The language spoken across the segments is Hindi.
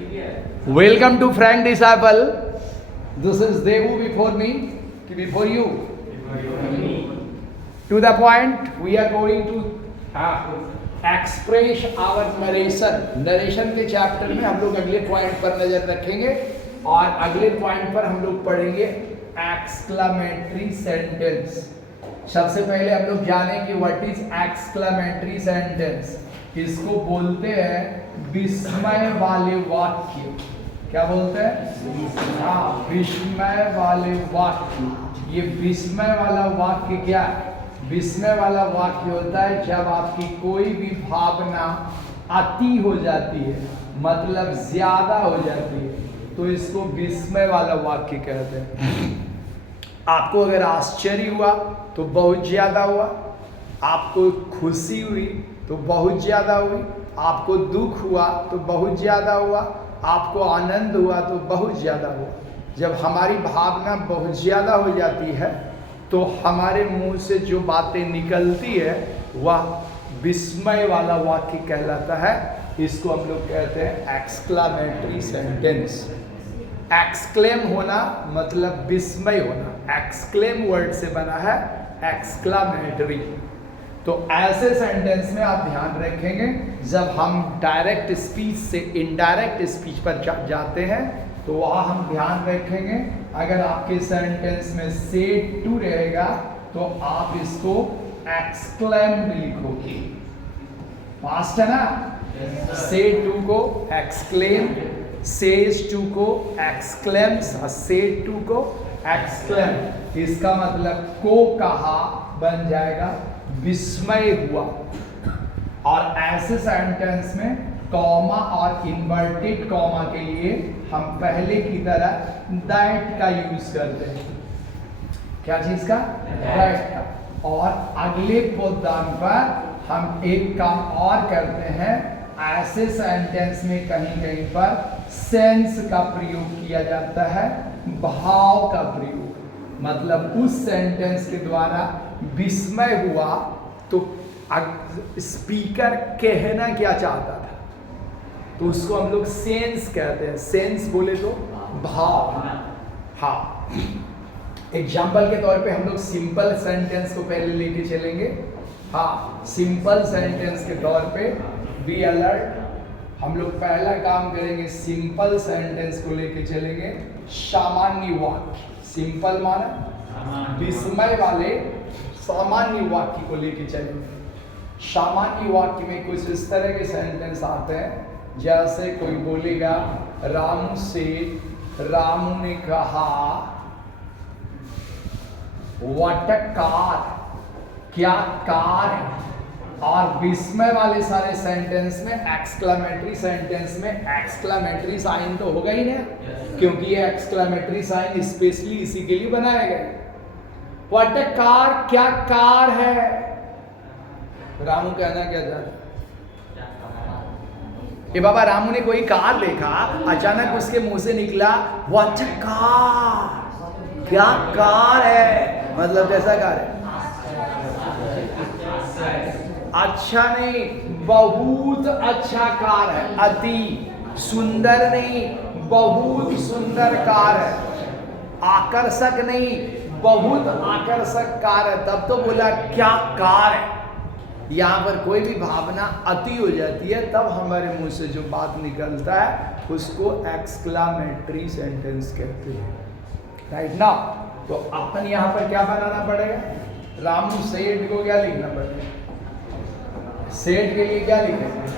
Welcome to Frank Disciple. This is Devu before me, before you. To the point, we are going to express our narration. Narration के चैप्टर में हम लोग अगले पॉइंट पर नजर रखेंगे और अगले पॉइंट पर हम लोग पढ़ेंगे एक्सक्लेमेटरी सेंटेंस। सबसे पहले हम लोग जाने कि व्हाट इज एक्सक्लेमेटरी सेंटेंस। इसको बोलते हैं विस्मय वाले वाक्य। क्या बोलते हैं? हाँ, विस्मय वाले वाक्य। ये विस्मय वाला वाक्य क्या है? विस्मय वाला वाक्य होता है जब आपकी कोई भी भावना अति हो जाती है, मतलब ज्यादा हो जाती है, तो इसको विस्मय वाला वाक्य कहते हैं। आपको अगर आश्चर्य हुआ तो बहुत ज्यादा हुआ, आपको खुशी हुई तो बहुत ज्यादा हुई, आपको दुख हुआ तो बहुत ज्यादा हुआ, आपको आनंद हुआ तो बहुत ज्यादा हुआ। जब हमारी भावना बहुत ज्यादा हो जाती है तो हमारे मुंह से जो बातें निकलती है वह विस्मय वाला वाक्य कहलाता है। इसको हम लोग कहते हैं एक्सक्लेमेटरी सेंटेंस। एक्सक्लेम होना मतलब विस्मय होना। एक्सक्लेम वर्ड से बना है एक्सक्लेमेटरी। तो ऐसे सेंटेंस में आप ध्यान रखेंगे, जब हम डायरेक्ट स्पीच से इनडायरेक्ट स्पीच पर जाते हैं तो वहाँ हम ध्यान रखेंगे, अगर आपके सेंटेंस में सेड टू रहेगा तो आप इसको एक्सक्लेम्ड लिखोगे। फास्ट है ना? सेड टू को एक्सक्लेम, सेज टू को एक्सक्लेम्स, सेड टू को एक्सक्लेम। इसका मतलब को कहा बन जाएगा विस्मय हुआ। और ऐसे सेंटेंस में कॉमा और इन्वर्टेड कॉमा के लिए हम पहले की तरह दैट का यूज करते हैं। क्या चीज का? दैट का। और अगले पददान पर हम एक काम और करते हैं, ऐसे सेंटेंस में कहीं कहीं पर सेंस का प्रयोग किया जाता है, भाव का प्रयोग। मतलब उस सेंटेंस के द्वारा विस्मय हुआ तो स्पीकर कहना क्या चाहता था, तो उसको हम लोग सेंस कहते हैं। सेंस बोले तो भाव। हाँ, एग्जाम्पल के तौर पे हम लोग सिंपल सेंटेंस को पहले लेके चलेंगे। हाँ, सिंपल सेंटेंस के तौर पे बी अलर्ट। हम लोग पहला काम करेंगे, सिंपल सेंटेंस को लेके चलेंगे। सामान्य वाक्य, सिंपल माना विस्मय वाले सामान्य वाक्य को लेके चलेंगे। सामान्य वाक्य में कुछ इस तरह के सेंटेंस आते हैं, जैसे कोई बोलेगा रामू से, रामू ने कहा व्हाट अ कार, क्या कार है। और विस्मय वाले सारे सेंटेंस में, एक्सक्लेमेटरी सेंटेंस में एक्सक्लेमेटरी साइन तो होगा ही ना, क्योंकि ये एक्सक्लेमेटरी साइन स्पेशली इसी के लिए बनाया गया। व्हाट अ कार, क्या कार है। रामू कहना क्या चाहता? ये बाबा रामू ने कोई कार देखा, अचानक उसके मुंह से निकला व्हाट अ कार, क्या कार है, मतलब कैसा कार है? अच्छा नहीं, बहुत अच्छा कार है। अति सुंदर नहीं, बहुत सुंदर कार है। आकर्षक नहीं, बहुत आकर्षक कार है। तब तो बोला क्या कार है। यहाँ पर कोई भी भावना अति हो जाती है तब हमारे मुंह से जो बात निकलता है उसको एक्सक्लेमेटरी सेंटेंस कहते हैं। राइट ना? तो अपन यहाँ पर क्या बनाना पड़ेगा? रामू सेठ को क्या लिखना पड़ेगा? सेठ के लिए क्या लिखेंगे?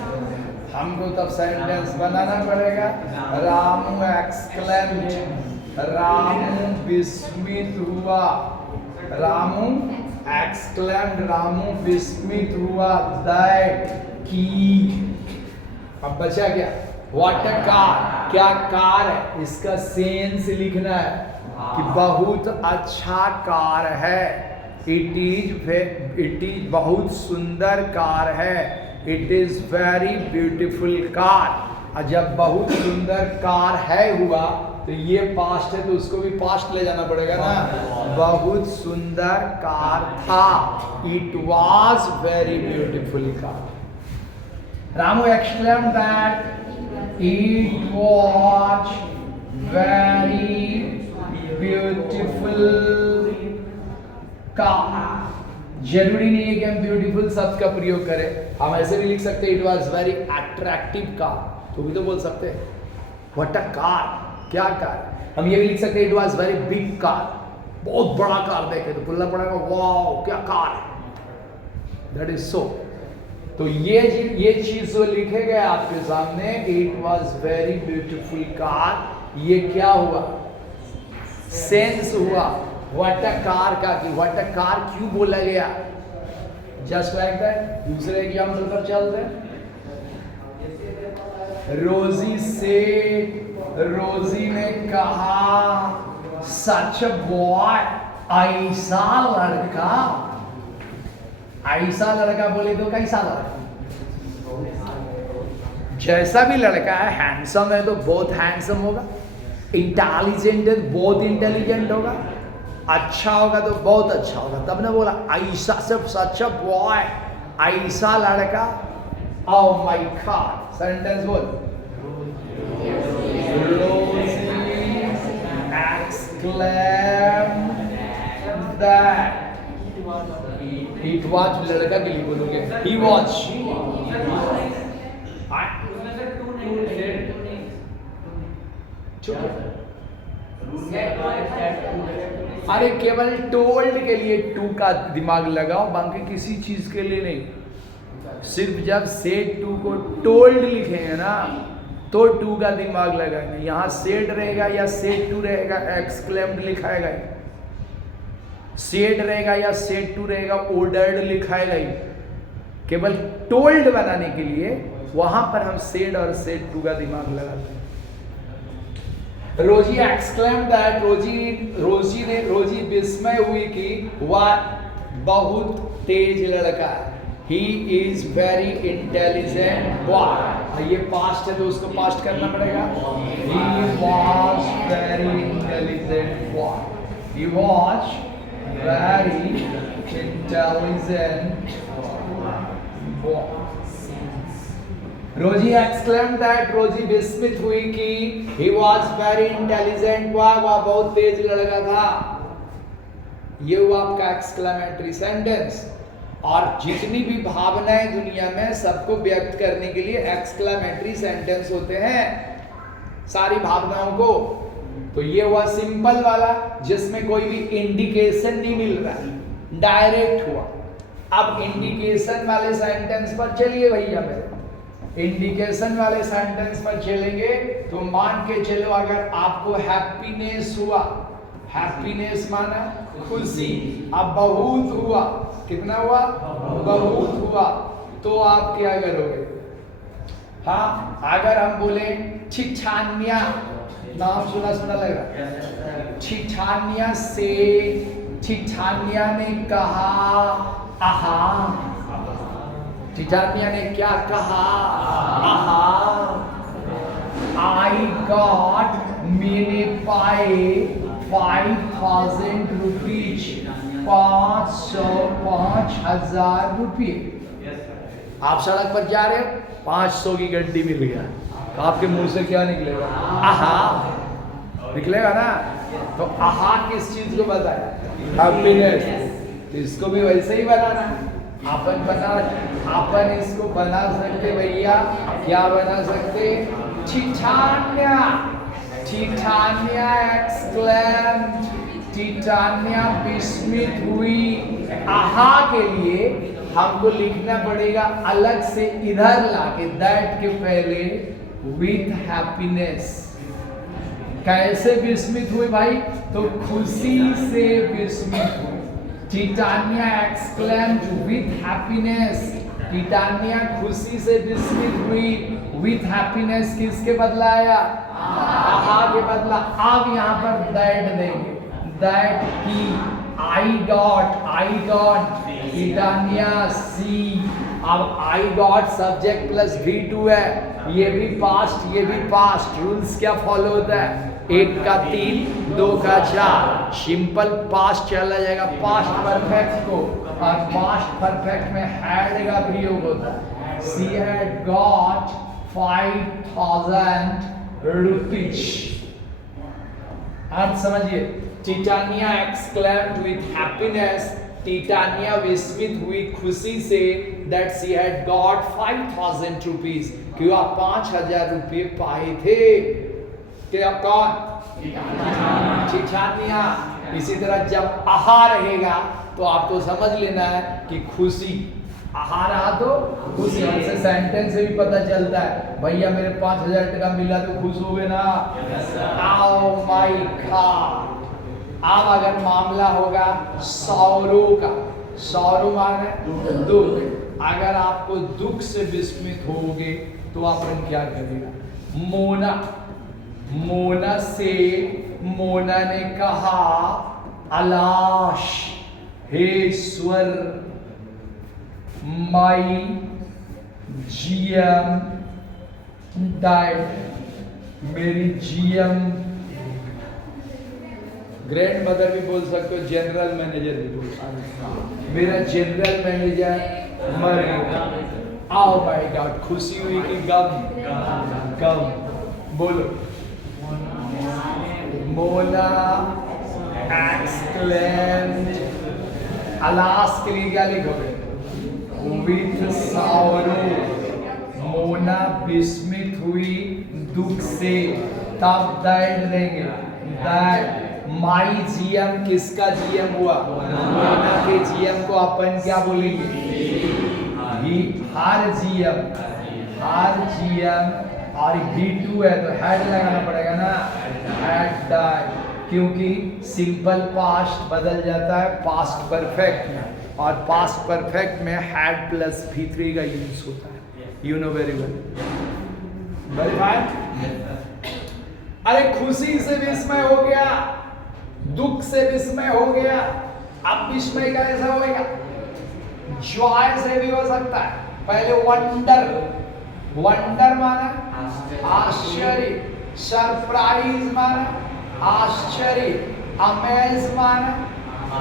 हमको तब सेंटेंस बनाना पड़ेगा रामू एक्सक्लेम्ड, रामू विस्मित हुआ, रामू एक्सक्लेम्ड, रामू विस्मित हुआ, दैट की। अब बचा क्या? व्हाट अ कार, क्या कार है। इसका सेंस लिखना है कि बहुत अच्छा कार है। इट इज बहुत सुंदर कार है। It is very beautiful car. और जब बहुत सुंदर कार है हुआ तो ये पास्ट है तो उसको भी पास्ट ले जाना पड़ेगा ना। बहुत सुंदर कार था। It was very beautiful car. Ramu exclaimed that It was very beautiful car. जरूरी नहीं है कि हम ब्यूटीफुल शब्द का प्रयोग करें, हम ऐसे भी लिख सकते हैं it was very attractive car, तो भी तो बोल सकते हैं व्हाट अ कार, क्या कार। हम ये भी लिख सकते हैं it was very big car, बहुत बड़ा कार देखे तो बोलना पड़ेगा वाओ क्या कार है, दैट इज सो। तो ये चीज जो लिखे गए आपके सामने it was very beautiful car, ये क्या हुआ, सेंस हुआ व्हाट अ कार का, कि व्हाट अ कार क्यों बोला गया। जस्ट लाइक दैट दूसरे एग्जाम्पल पर चलते हैं। रोजी से, रोजी ने कहा सच बॉय, ऐसा लड़का, ऐसा लड़का बोले तो कैसा लड़का, जैसा भी लड़का है, हैंडसम है तो बहुत हैंडसम होगा, इंटेलिजेंट है तो बहुत इंटेलिजेंट होगा, अच्छा होगा तो बहुत अच्छा होगा। तब ने बोला ऐसा सब सच बॉय, ऐसा लड़का। ओह माय गॉड, सेंटेंस बोल। It was लड़का के लिए बोलोगे, he was, अरे केवल टोल्ड के लिए टू का दिमाग लगाओ, बाकी किसी चीज के लिए नहीं। सिर्फ जब सेड टू को टोल्ड लिखेंगे ना तो टू का दिमाग लगाएंगे। यहाँ सेड रहेगा या सेड टू रहेगा, एक्सक्लेम्ड लिखाएगा, सेड रहेगा या सेड टू रहेगा, ऑर्डर्ड लिखाएगा ही। केवल टोल्ड बनाने के लिए वहां पर हम सेड और सेड टू का दिमाग लगाते हैं। रोजी एक्सक्लेम दैट, रोजी विस्मय हुई कि वह बहुत तेज लड़का है। He is very intelligent boy, ये पास्ट है तो उसको पास्ट करना पड़ेगा। He was very intelligent boy, he was very intelligent boy. रोजी एक्सक्लेम दैट, रोजी विस्मित हुई कि he was very intelligent boy, वह बहुत तेज लड़का था। ये हुआ आपका एक्सक्लेमेटरी सेंटेंस। और जितनी भी भावनाएं दुनिया में सबको व्यक्त करने के लिए एक्सक्लेमेटरी सेंटेंस होते हैं, सारी भावनाओं को। तो ये हुआ सिंपल वाला जिसमें कोई भी इंडिकेशन नहीं मिल रहा है, डायरेक्ट हुआ। अब इंडिकेशन वाले सेंटेंस पर चलिए भैया मेरे, इंडिकेशन वाले सेंटेंस पर चलेंगे तो मान के चलो अगर आपको हैप्पीनेस हुआ, हैप्पीनेस माना खुशी, अब बहुत हुआ, कितना हुआ, बहुत हुआ, तो आप क्या करोगे। हाँ, अगर हम बोले छिछानिया, नाम सुना सुना लग रहा, छिछानिया से, छिछानिया ने कहा आहा, टिटानिया ने क्या कहा, आई गॉट, मैंने पाए 5,000 रुपीज, 5,000 रुपये। आप सड़क पर जा रहे हो, 500 की गड्डी मिल गया, तो आपके मुंह से क्या निकलेगा, आहा निकलेगा ना। तो आहा किस चीज को बताया, हैप्पीनेस। तो इसको भी वैसे ही बनाना, अपन इसको बना सकते भैया, क्या बना सकते, टिटानिया, टिटानिया एक्सक्लेम, टिटानिया विस्मित हुई। आहा के लिए हमको लिखना पड़ेगा अलग से, इधर लाके दैट के पहले विथ हैप्पीनेस। कैसे विस्मित हुई भाई, तो खुशी से विस्मित हुई। Titania exclaimed with happiness, Titania खुशी से विस्मित हुई। विथ हैप्पीनेस किसके बदला आया, आहा के बदला। अब यहाँ पर दैट देंगे, दैट की, आई गॉट, टिटानिया सी। अब I got subject plus V2 है, ये भी पास्ट, ये भी पास्ट। रूल्स क्या फॉलो होता है, 1 का 3, 2 का 4, सिंपल पास्ट चला जाएगा पास्ट परफेक्ट को, और पास्ट परफेक्ट में हैड का प्रयोग होता है। She had got 5,000 rupees। आप समझिए, Titania exclaimed with happiness, Titania विस्मित हुई खुशी से that she had got 5,000 rupees, कि वह 5,000 रुपये पाए थे। क्या कौन? टिटानिया। इसी तरह जब आहा रहेगा तो आपको समझ लेना है कि खुशी, आहा रहा तो खुशी। हमसे सेंटेंस से भी पता चलता है, भैया मेरे 5,000 टका मिला तो खुश हो गए ना। आओ माई गॉड। अब अगर मामला होगा सौरों का, सौरों माने दुख, अगर आपको दुख से विस्मित होगे तो अपन क्या करेगा? मोना, मोना से मोना ने कहा अलाश, हे स्वर, माई जीएम डाइट, मेरी जीएम, ग्रैंड मदर भी बोल सकते हो, जनरल मैनेजर भी बोल सकते हो, मेरा जनरल मैनेजर मर गया। आओ माय गॉड, खुशी हुई कि गम? गम। बोलो। मोना एक्सक्लेम्ड, अलास के लिए क्या लिखोगे? With sorrow. मोना विस्मित हुई दुख से, तब दैट देंगे, दैट माई जीएम, किसका जीएम हुआ? मोना के जीएम को अपन क्या बोलेंगे? हर जीएम, हर जीएम। और ही टू है तो हेड लगाना पड़ेगा ना, हेड डाइड, क्योंकि सिंपल पास्ट बदल जाता है पास्ट परफेक्ट में, और पास्ट परफेक्ट में हैड प्लस V3 का यूज होता है। You know very well. Very fine. अरे खुशी से विस्मय हो गया, दुख से विस्मय हो गया, अब विस्मय का ऐसा होगा, जॉय से भी हो सकता है। पहले वंडर, वंडर माना आश्चर्य, सरप्राइज माना आश्चर्य, अमेज माना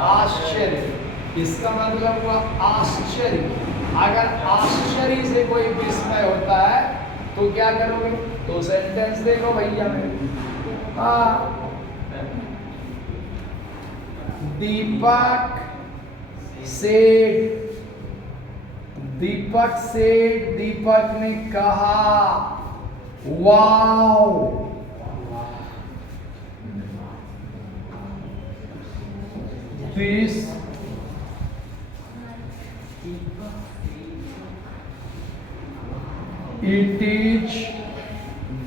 आश्चर्य। इसका मतलब हुआ आश्चर्य। अगर आश्चर्य से कोई विस्मय होता है तो क्या करोगे? तो सेंटेंस देखो भैया मेरे। दीपक से, दीपक से, दीपक ने कहा wow, this it is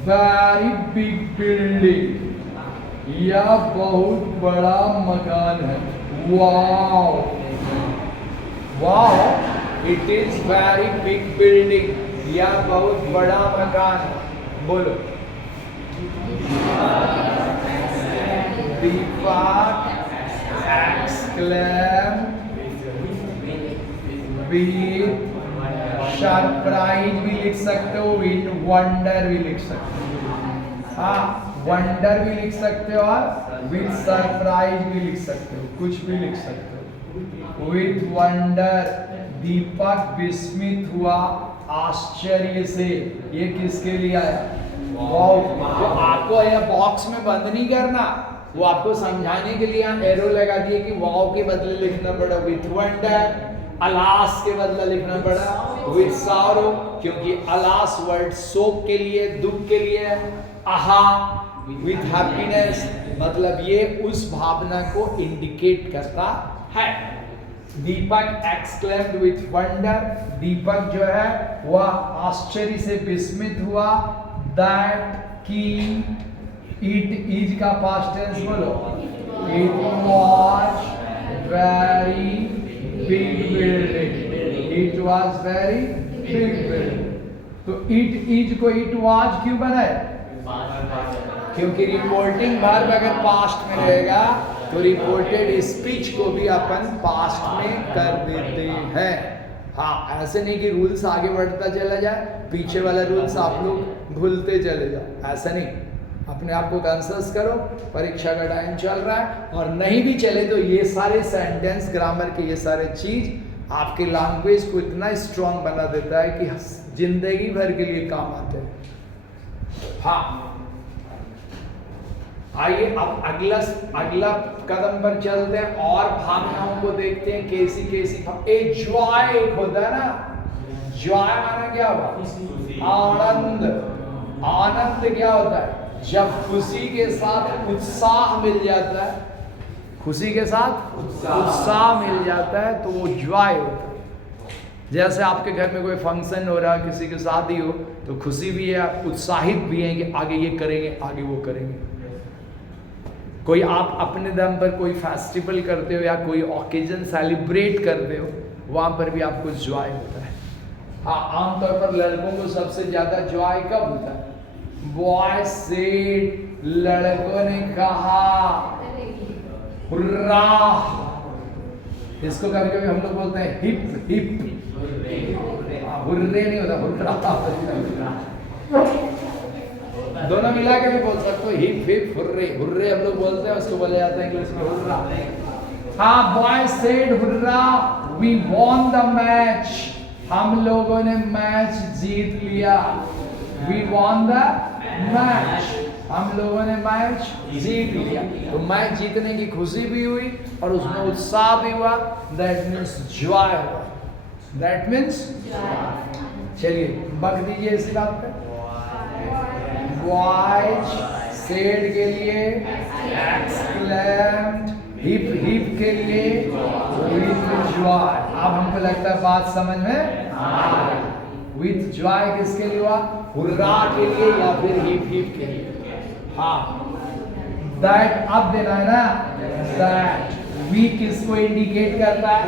very big building, यह बहुत बड़ा मकान है। Wow, wow, it is very big building, यह बहुत बड़ा मकान है। बोलो। दीपक एक्सक्लेम विद सरप्राइज भी लिख सकते हो, विद वंडर भी लिख सकते हो। हाँ, वंडर भी लिख सकते हो और विद सरप्राइज भी लिख सकते हो, कुछ भी लिख सकते हो। विद वंडर, दीपक विस्मित हुआ आश्चर्य से। ये किसके लिए आया? वाओ। तो आपको यह बॉक्स में बंद नहीं करना, वो आपको समझाने के लिए यहाँ एरो लगा दिए कि वाओ के बदले लिखना पड़ा विथ वंडर, अलास के बदले लिखना पड़ा विथ सॉरो, क्योंकि अलास वर्ड शोक के लिए, दुख के लिए, आहा विथ हैप्पीनेस, मतलब ये उस भावना को इंडिकेट करता है। दीपक एक्सक्लेम्ड विथ वंडर, दीपक जो है वह आश्चर्य से विस्मित हुआ। दैट की, इट इज का पास्ट टेंस बोलो। It was very big building, it was very big building. तो इट इज को इट वाज क्यों बनाए? क्योंकि रिपोर्टिंग वर्ब अगर पास्ट में रहेगा तो रिपोर्टेड स्पीच को भी अपन पास्ट में कर देते हैं। हाँ, ऐसे नहीं कि रूल्स आगे बढ़ता चला जाए, पीछे वाला रूल्स आप लोग भूलते चले जाओ, ऐसा नहीं। अपने आप को कंसल्ट करो, परीक्षा का टाइम चल रहा है, और नहीं भी चले तो ये सारे सेंटेंस, ग्रामर के ये सारे चीज आपके लैंग्वेज को इतना स्ट्रांग बना देता है कि जिंदगी भर के लिए काम आते हैं। हाँ, आइए अब अगला कदम पर चलते हैं और भावनाओं को देखते हैं। कैसी एक जॉय एक होता है ना, जॉय माना क्या हुआ? आनंद। आनंद क्या होता है? जब खुशी के साथ उत्साह मिल जाता है, खुशी के साथ उत्साह मिल जाता है तो वो जॉय होता है। जैसे आपके घर में कोई फंक्शन हो रहा है, किसी की शादी हो, तो खुशी भी है, उत्साहित भी है कि आगे ये करेंगे, आगे वो करेंगे। कोई आप अपने दम पर कोई फेस्टिवल करते हो या कोई ओकेजन सेलिब्रेट करते हो, वहां पर भी आपको जॉय होता है। हाँ, आमतौर पर लड़कों को सबसे ज्यादा जॉय कब होता है? बॉयज सेड, लड़कों ने कहा हुर्रा। इसको कभी कभी हम लोग बोलते हैं हिप हिप। हुर्रे नहीं होता, हुर्रा। दोनों मिला के भी बोल सकते हो, हिप हिप हुर्रे। हुर्रे हम लोग बोलते हैं, उसको बोला जाता है इंग्लिश में हुर्रा। हाँ, boys said hurrah, we won the match. हम लोगों ने मैच जीत लिया। वी वॉन द मैच, हम लोगों ने मैच जीत लिया। तो मैच जीतने की खुशी भी हुई और उसमें उत्साह भी हुआ। दैट मीन्स जॉय हुआ। दैट मीन्स चलिए बक दीजिए इसी बात पे। बॉयज सेड के लिए एक्सक्लेम्ड, हिप हिप के लिए विथ जॉय। अब हमको लगता है बात समझ में आ गई। विथ जॉय किसके लिए हुआ? हुर्रा के लिए या फिर हिप हिप के लिए। हाँ, दैट अब देना है ना। दैट वी किसको इंडिकेट करता है?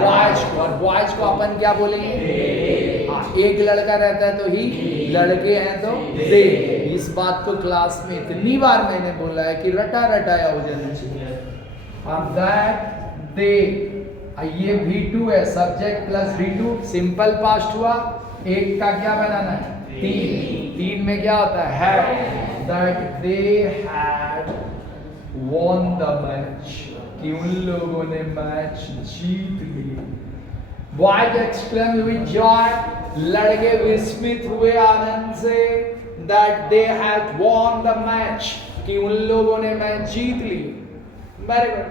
बॉयज को। और बॉयज को अपन क्या बोलेंगे? हाँ, एक लड़का रहता है तो ही, लड़के हैं तो दे। इस बात को क्लास में इतनी बार मैंने बोला है कि रटा रटाया हो जाना चाहिए। अब दैट दे, ये V2 है, subject plus V2, simple past हुआ। एक का क्या बनाना है? तीन में क्या होता है? That they had won the match, कि उन लोगों ने मैच जीत ली। Boys exclaimed with joy, लड़के विस्मित हुए आनंद से। That they had won the match, कि उन लोगों ने मैच जीत ली। Very good.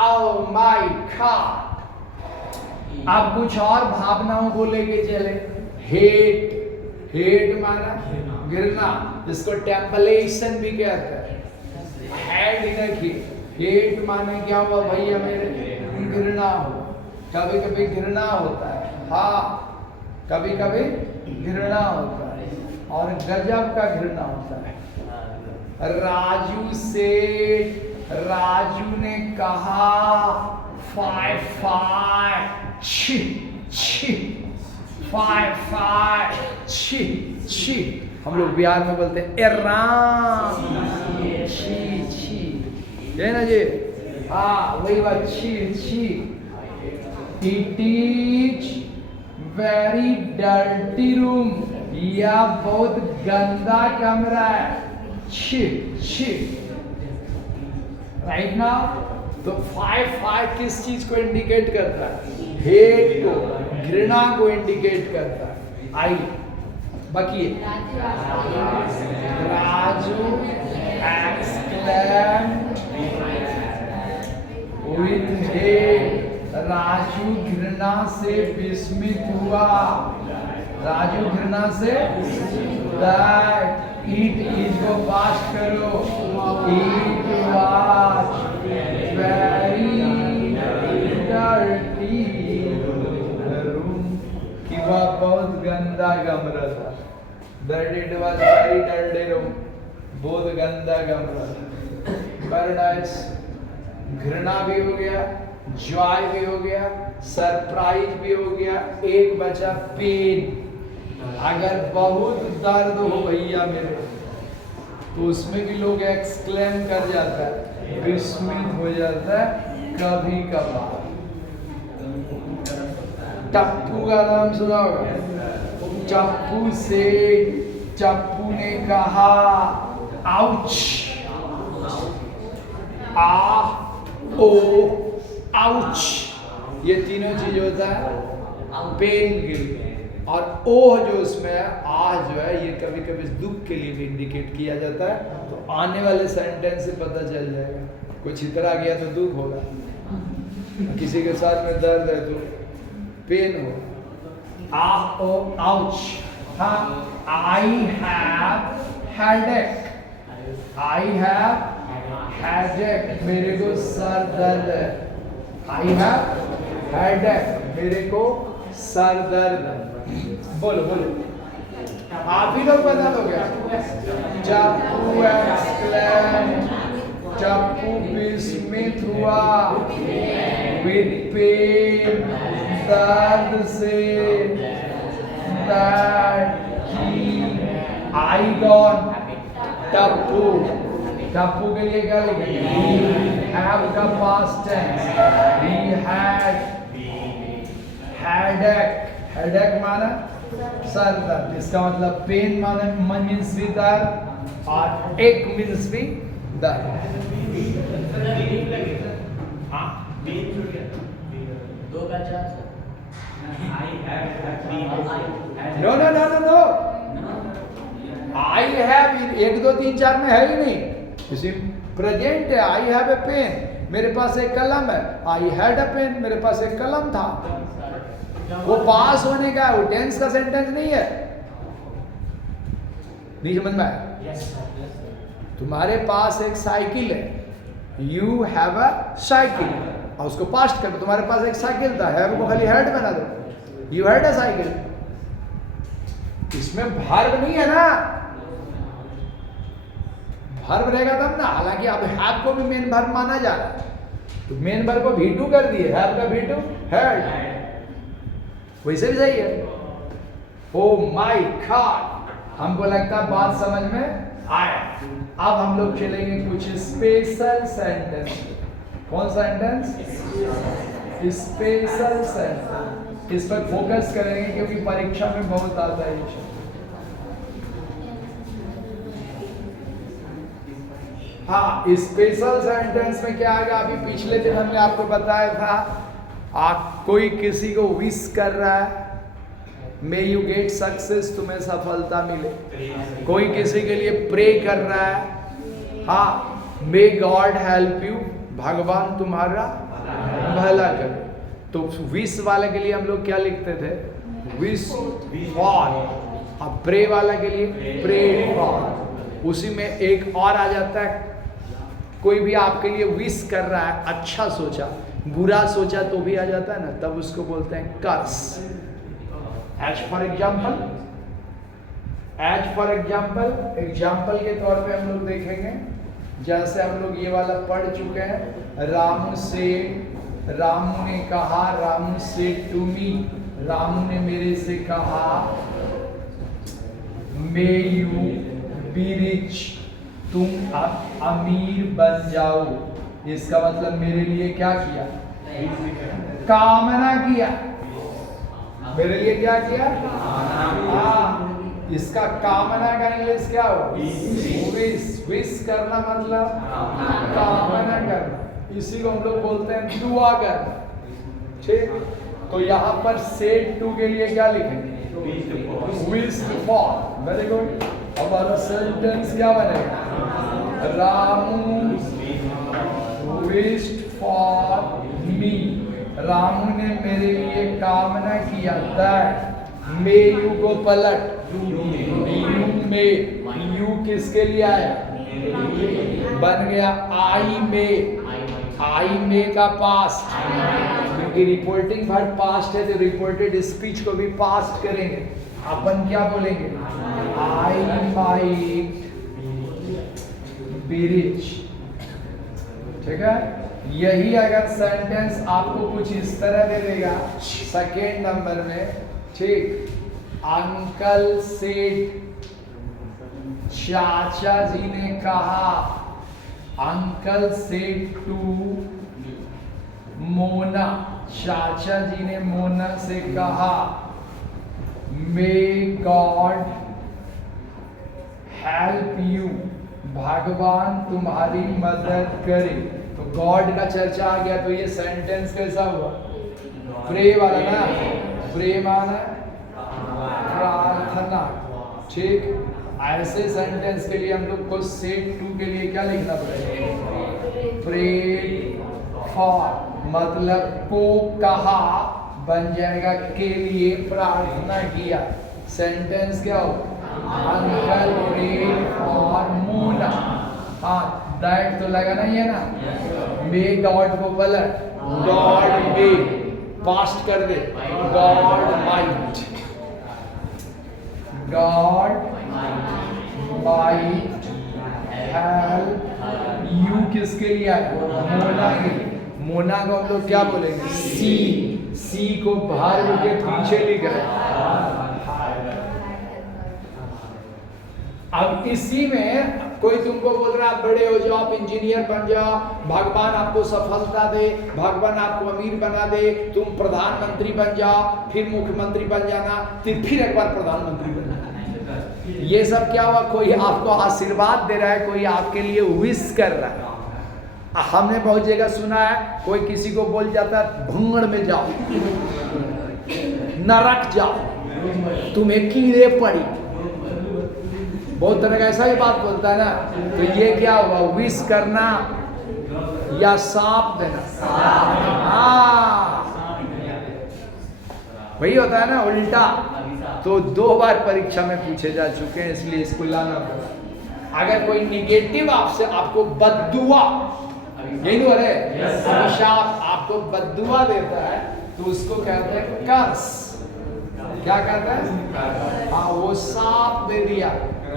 Oh my God. अब कुछ और भावनाओं को लेके चले। हेट, हेट माना गिरना, जिसको टेम्पलेशन भी कहते हैं। हेड इनकी हेट माने क्या हुआ भैया मेरे? घृणा हो। कभी कभी घृणा होता है। हाँ, कभी कभी घृणा होता है और गजब का घृणा होता है। राजू से, राजू ने कहा फाय फाय छी छी, फाय फाय छी छी। हम लोग बिहार में बोलते हैं एराम, छी छी, है ना जी? हाँ, वही बात, छी छी। It is very dirty room, यह बहुत गंदा कमरा है। छी छी। राइट नाउ, तो फाय किस चीज को इंडिकेट करता है? हेट को, घृणा को इंडिकेट करता है। आइए बाकी Raju exclaimed with hate, Raju घृणा से विस्मित हुआ। राजू घृणा से, that it is को पास्ट करो, it was very dirty room, कि वह बहुत गंदा कमरा था। That it was very dirty room, बहुत गंदा कमरा था। Very nice. घृणा भी हो गया, जॉय भी हो गया, सरप्राइज भी हो गया, एक बचा पेन। अगर बहुत दर्द हो भैया मेरे, तो उसमें भी लोग एक्सक्लेम कर जाता है, विस्मित हो जाता है कभी कभार। टप्पू का नाम सुना होगा? टप्पू से, टप्पू ने कहा आउच, आ ओ आउच, ये तीनों चीज होता है पेन के लिए। और ओह जो उसमें है, आह जो है, ये कभी कभी दुख के लिए भी इंडिकेट किया जाता है। तो आने वाले सेंटेंस से पता चल जाएगा, कुछ इतना गया तो दुख होगा, किसी के साथ में दर्द है तो पेन हो। आह ओ आउच। हाँ, I have headache, I have headache, मेरे को सर दर्द है। आई हैव हेडेक, मेरे को सर दर्द है। बोलो बोलो, आप ही लोग बता दोगे। चाकू एक्सक्लेम, चाकू विस्मित हुआ, विद पेन, दर्द से, that he, I gone, Tappu, Tappu के लिए क्या लिखेंगे? हैव का past tense, he had, headache, headache माना सर दर्द, इसका मतलब पेन माना मीन्स भी दर्द, और एक मीन्स भी दर्द। हाँ, no no no no no, I have 1 2 3 4 में है ही नहीं, इसी प्रेजेंट है। आई हैव ए पेन, मेरे पास एक कलम है। आई हैड अ पेन, मेरे पास एक कलम था। वो पास होने का, वो टेंस का सेंटेंस नहीं है। नहीं समझ में आया? तुम्हारे पास एक साइकिल है, यू हैव अ साइकिल, और उसको पास्ट कर, तुम्हारे पास एक साइकिल था, हैव को खाली हैड बना दो, यू हैड अ साइकिल। इसमें वर्ब नहीं है ना, वर्ब रहेगा तब ना। हालांकि अब हैव को भी मेन वर्ब माना जा रहा है, तो मेन वर्ब को V2 कर दिए, हैव का V2 हैड, वैसे भी सही है। ओ माय गॉड, हमको लगता है बात समझ में आया। अब हम लोग चलेंगे कुछ स्पेशल सेंटेंस। कौन सेंटेंस? स्पेशल सेंटेंस, इस पर फोकस करेंगे क्योंकि परीक्षा में बहुत आता है ये। हाँ, स्पेशल सेंटेंस में क्या आएगा? अभी पिछले दिन हमने आपको बताया था, आप कोई किसी को विश कर रहा है, मे यू गेट सक्सेस, तुम्हें सफलता मिले। कोई किसी के लिए प्रे कर रहा है, हाँ, मे गॉड हेल्प यू, भगवान तुम्हारा भला करे। तो विश वाले के लिए हम लोग क्या लिखते थे? Wish for. अब प्रे वाला के लिए प्रे फॉर। उसी में एक और आ जाता है, कोई भी आपके लिए विश कर रहा है, अच्छा सोचा, बुरा सोचा तो भी आ जाता है ना, तब उसको बोलते हैं कर्स। एज फॉर एग्जाम्पल, एग्जाम्पल के तौर पे हम लोग देखेंगे, जैसे हम लोग ये वाला पढ़ चुके हैं, रामू ने कहा, रामू से टू मी, रामू ने मेरे से कहा, मे यू बी रिच, तुम अमीर बन जाओ। इसका मतलब मेरे लिए क्या किया? कामना किया। मेरे लिए क्या किया? हाँ, इसका कामना का इंग्लिश क्या हो? विश। विश करना मतलब कामना करना, इसी को हम लोग बोलते हैं दुआ करना। ठीक, तो यहाँ पर सेड टू के लिए क्या लिखेंगे? Wished for. Very good. हमारा सेंटेंस क्या बनेगा? Ramu wished for me, Ramu ने मेरे लिए कामना किया। दैट मे यू को पलट, यू मे, यू किसके लिए आया? बन गया आई मे, आई मे का पास्ट, क्योंकि रिपोर्टिंग वर्ब पास्ट है तो रिपोर्टेड स्पीच को भी पास्ट करेंगे। अपन क्या बोलेंगे? I might be rich. ठीक है, यही अगर सेंटेंस आपको कुछ इस तरह दे देगा सेकेंड नंबर में, ठीक, अंकल सेड, चाचा जी ने कहा, अंकल सेड टू मोना, चाचा जी ने मोना से कहा, मे गॉड हेल्प यू, भगवान तुम्हारी मदद करे। तो गॉड का चर्चा आ गया, तो ये सेंटेंस कैसा हुआ? प्रे वाला ना। प्रे माना प्रार्थना। ठीक, ऐसे सेंटेंस के लिए हम लोग को सेट टू के लिए क्या लिखना पड़ेगा? प्रेड फॉर, मतलब को कहा बन जाएगा के लिए प्रार्थना किया। सेंटेंस क्या हो? Uncle prayed for Mona. हाँ, दैट तो लगा नहीं है ना। मे गॉड को पलट, गॉड मे, पास्ट कर दे, God might, God might help you. किसके लिए आया? मोना के लिए। मोना को हम लोग क्या बोलेंगे? सी, सी को भार्ब के पीछे लिख रहे। अब इसी में कोई तुमको बोल रहा है बड़े हो जाओ, आप इंजीनियर बन जाओ, भगवान आपको सफलता दे, भगवान आपको अमीर बना दे, तुम प्रधानमंत्री बन जाओ, फिर मुख्यमंत्री बन जाना, फिर एक बार प्रधानमंत्री बन जाना। ये सब क्या हुआ? कोई आपको आशीर्वाद दे रहा है, कोई आपके लिए विश कर रहा है। हमने बहुत जगह सुना है, कोई किसी को बोल जाता है भंगड़ में जाओ, नरक जाओ, तुम्हें कीड़े पड़ी, बहुत तरह का ऐसा ही बात बोलता है ना। तो ये क्या हुआ? विश करना या सांप देना? वही होता है ना, उल्टा। तो 2 बार परीक्षा में पूछे जा चुके हैं, इसलिए इसको लाना पड़ा। अगर कोई निगेटिव आपसे आपको बद्दुआ, यही तो है, अभिशाप आपको बद्दुआ देता है, तो उसको कहते हैं कर्स। क्या कहता है? हाँ, वो सांप दे दिया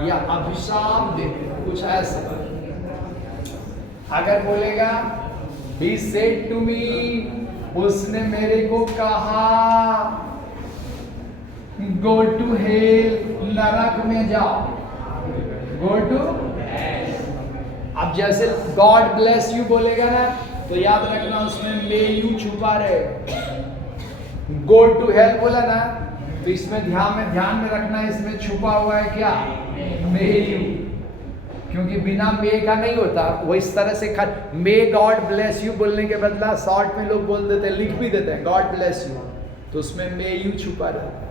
या अभिशाप दे दिया, कुछ ऐसे। अगर बोलेगा he said to me, उसने मेरे को कहा go to hell, नरक में जाओ, go to। अब जैसे God bless you बोलेगा ना, तो याद रखना उसमें may you छुपा रहे। go to hell बोला ना, तो इसमें ध्यान में रखना, इसमें छुपा हुआ है क्या? मे यू, क्योंकि बिना मे का नहीं होता। वो इस तरह से मे गॉड ब्लेस यू बोलने के बदला शॉर्ट में लोग बोल देते हैं, लिख भी देते हैं गॉड ब्लेस यू, तो उसमें मे यू छुपा रहता है,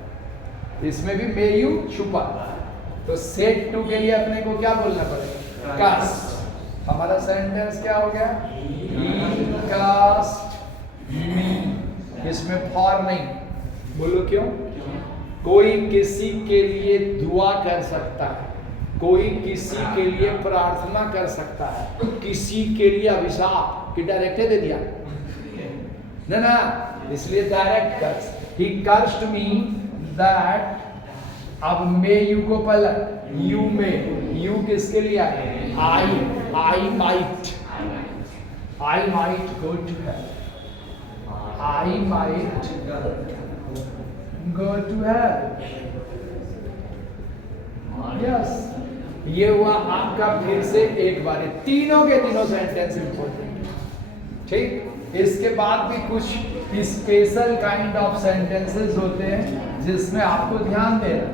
इसमें भी मे यू छुपा। तो सेट टू के लिए अपने को क्या बोलना पड़ेगा? कास्ट। हमारा सेंटेंस क्या हो गया? ही कास्ट मी। इसमें फॉर नहीं, बोलो क्यों? कोई किसी के लिए दुआ कर सकता है, कोई किसी के लिए प्रार्थना कर सकता है, किसी के लिए अभिशाप कि डायरेक्ट दे दिया ना ना, इसलिए direct curse. He cursed me that. अब मे यू को पलट, यू में, यू किसके लिए आए? I might go to hell, I might go to hell। Yes, ये हुआ आपका। फिर से एक बार तीनों के तीनों सेंटेंस इंपॉर्टेंट। ठीक, इसके बाद भी कुछ स्पेशल काइंड ऑफ सेंटेंसेस होते हैं जिसमें आपको ध्यान देना।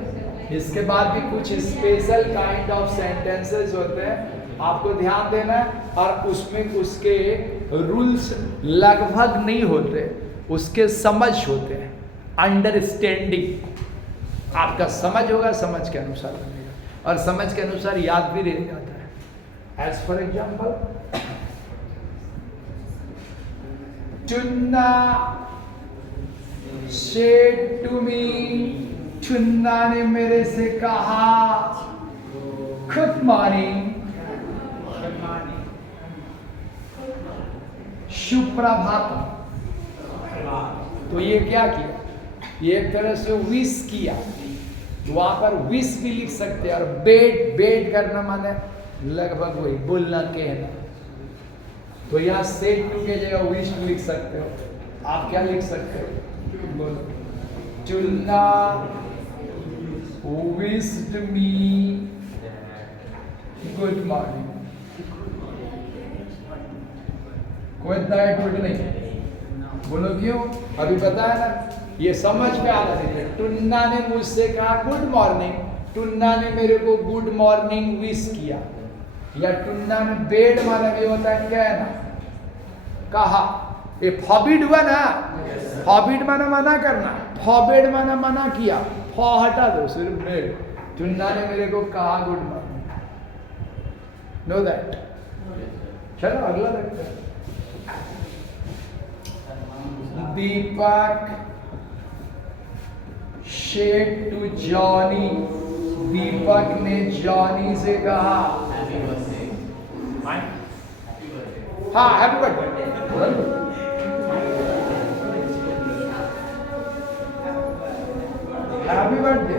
इसके बाद भी कुछ स्पेशल काइंड ऑफ सेंटेंसेस होते हैं, आपको ध्यान देना है। और उसमें उसके रूल्स लगभग नहीं होते, उसके समझ होते हैं, अंडरस्टैंडिंग। आपका समझ होगा, समझ के अनुसार बनेगा, और समझ के अनुसार याद भी रह जाता है। As for example, Chunna said to me, Chunna ने मेरे से कहा गुड मॉर्निंग, सुप्रभात। तो ये क्या किया? ये एक तरह से विश किया, वहां पर विश भी लिख सकते हैं। और बेड करना माने लगभग वही बोलना, कहना। तो यहाँ सेड टू के जगह विश लिख सकते हो। आप क्या लिख सकते हो? बोलो, Chunna wished me good morning. कोई दैट गुड नहीं, बोलो क्यों? अभी बताया ना, ये समझ में आ रहा है। टुन्ना ने मुझसे कहा गुड मॉर्निंग, टुन्ना ने मेरे को गुड मॉर्निंग विश किया। या टुन्ना ने बेड माना भी होता है, क्या है ना, कहा। ये फॉबिड हुआ ना, फॉबिड माना मना करना, फॉबिड माना मना किया, हटा दो, सिर्फ मेड। टुन्ना ने मेरे को कहा गुड मॉर्निंग, नो दैट। चलो अगला देखते हैं। दीपक शेड टू जॉनी, दीपक ने जॉनी से कहा हाँ हैप्पी बर्थडे। Happy birthday.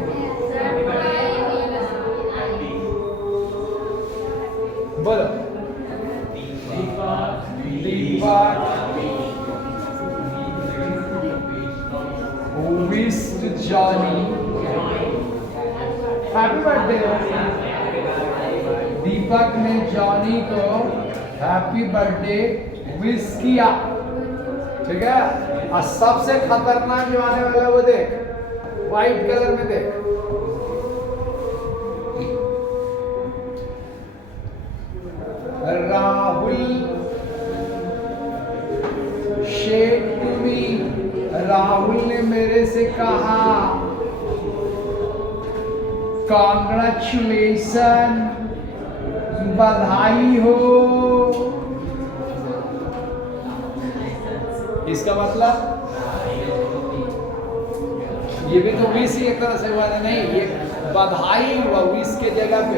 बोलो दीपक wished Johnny हैप्पी बर्थडे। दीपक ने जॉनी को हैप्पी बर्थडे विश किया, ठीक है। और सबसे खतरनाक जो आने वाला वो देख, व्हाइट कलर में देख, Rahul said to me, Rahul ने मेरे से कहा कांग्रेचुलेशन, बधाई हो। इसका मतलब ये भी तो विश ही एक तरह से हुआ नहीं, ये बधाई हुआ विश के जगह पे।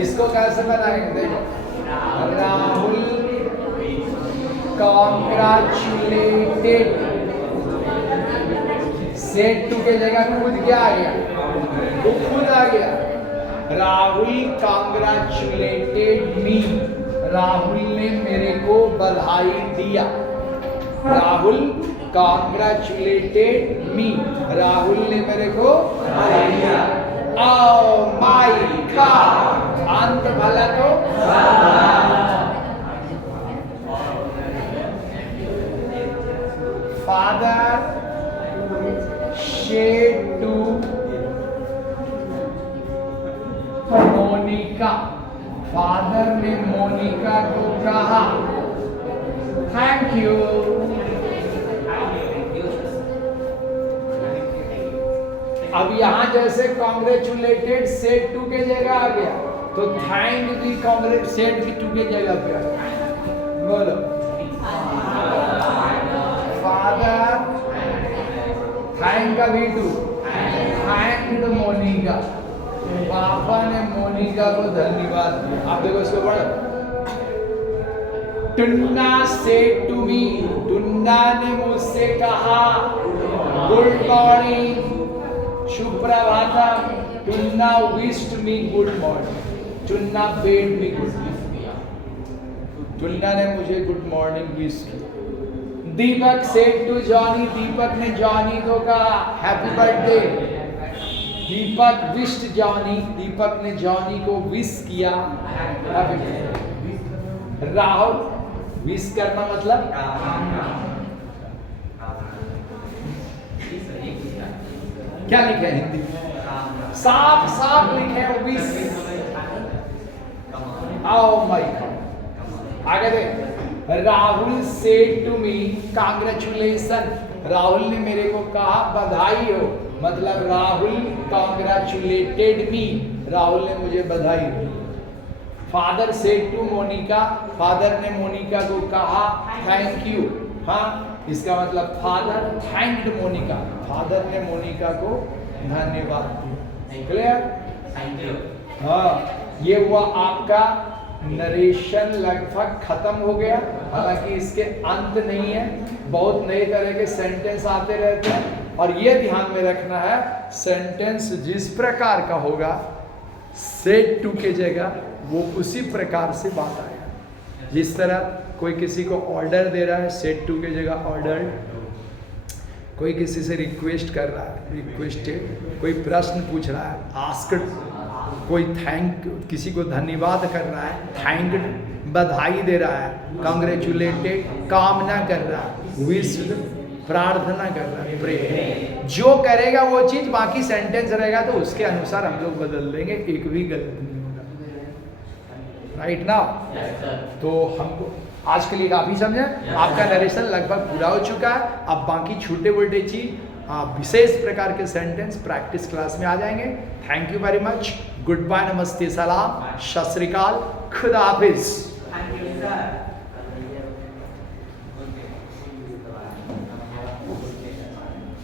इसको कैसे बनाएंगे देखो, राहुल कांग्रेचुलेटेड, सेट टू के जगह खुद क्या आ गया, वो खुद आ गया। राहुल कांग्रेचुलेटेड मी, राहुल ने मेरे को बधाई दिया। राहुल कांग्रेचुलेटेड मी, राहुल ने मेरे को बधाई दिया। ओ माय गॉड, अंत भला तो father said to Monica, father ने मोनिका को कहा थैंक यू। अब यहां जैसे कांग्रेचुलेटेड सेट टू के जगह आ गया, तो थैंक भी कांग्रेट सेट भी टू के जगह पे आ गया। बोलो फादर थैंक का भी टू, थैंक्ड मोनिका, पापा ने मोनिका को धन्यवाद दिया। आप देखो इसको पढ़ो, Tunna said to me, Tunna ने मुझसे कहा गुड मॉर्निंग, सुप्रभातम। Tunna wished me good morning, Tunna bade me good morning, Tunna ने मुझे गुड मॉर्निंग विश की। Deepak said to Johnny, Deepak ने जॉनी को कहा happy birthday. Deepak wished Johnny, Deepak ने जॉनी को विश किया हैप्पी बर्थडे। राहुल विश करना मतलब क्या लिखे हैं हिंदी में, साफ साफ लिखे हैं विश। आओ माय गॉड, आगे देख, Rahul said to me congratulation, Rahul ने मेरे को कहा बधाई हो, मतलब राहुल कांग्रेचुलेटेड मी, राहुल ने मुझे बधाई दी। Father said to Monica, father ने मोनिका को कहा थैंक यू। हाँ, इसका मतलब फादर थैंक्ड मोनिका, फादर ने मोनिका को धन्यवाद दिया। क्लियर? Thank you. हाँ, ये हुआ आपका नरेशन, लगभग खत्म हो गया। हालांकि इसके अंत नहीं है, बहुत नए तरह के सेंटेंस आते रहते हैं, और ये ध्यान में रखना है सेंटेंस जिस प्रकार का होगा सेड टू के जगह वो उसी प्रकार से बात आएगा। जिस तरह कोई किसी को ऑर्डर दे रहा है, सेड टू के जगह ऑर्डर। कोई किसी से रिक्वेस्ट कर रहा है, रिक्वेस्टेड। कोई प्रश्न पूछ रहा है, आस्क्ड। कोई थैंक, किसी को धन्यवाद कर रहा है, थैंक्ड। बधाई दे रहा है, कांग्रेचुलेटेड। कामना कर रहा है, विश्ड। प्रार्थना कर रहा है, प्रे। जो करेगा वो चीज, बाकी सेंटेंस रहेगा तो उसके अनुसार हम लोग बदल देंगे, एक भी गलत नहीं होगा। Right now? तो हमको आज के लिए काफी समझे, आपका नरेशन लगभग पूरा हो चुका है। अब बाकी छोटे मोटे चीज विशेष प्रकार के सेंटेंस प्रैक्टिस क्लास में आ जाएंगे। Thank you very much, good bye, नमस्ते, सलाम, सत श्री अकाल, खुदा हाफिज। Thank you sir.